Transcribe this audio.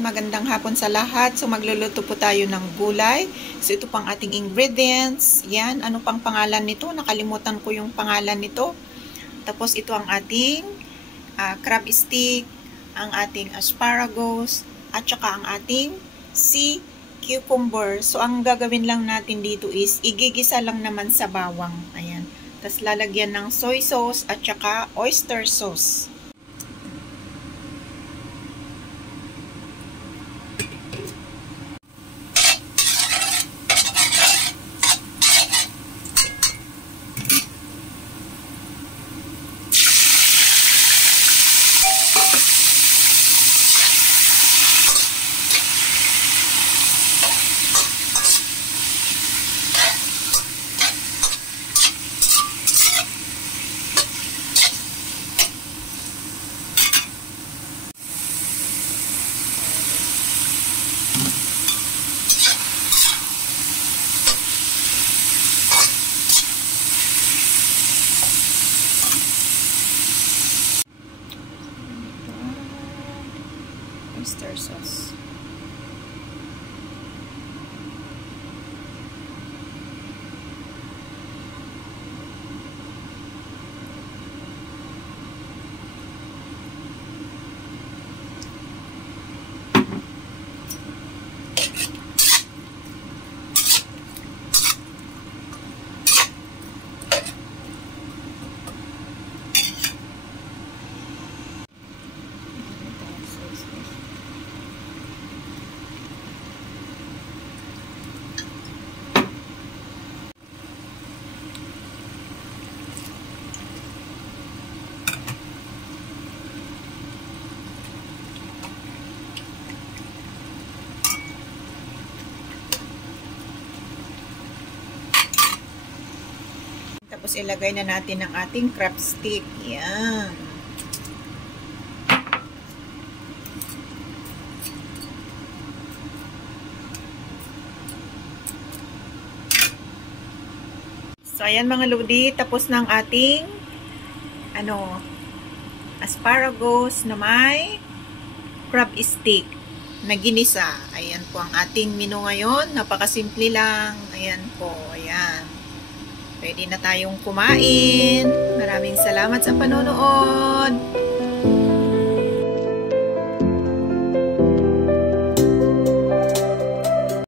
magandang hapon sa lahat. So magluluto po tayo ng gulay. So ito pang ating ingredients. Yan, ano pang pangalan nito? Nakalimutan ko yung pangalan nito. Tapos ito ang ating crab stick, ang ating asparagus, at saka ang ating sea cucumber. So ang gagawin lang natin dito is igigisa lang naman sa bawang. Ayan. Tapos lalagyan ng soy sauce at saka oyster sauce. Oyster sauce. Tapos ilagay na natin ang ating crab stick. Yan. So ayan mga lodi, tapos na ang ating asparagus na may crab stick na ginisa. Ayan po ang ating menu ngayon. Napakasimple lang. Ayan po. Ayan. Pwede na tayong kumain. Maraming salamat sa panonood.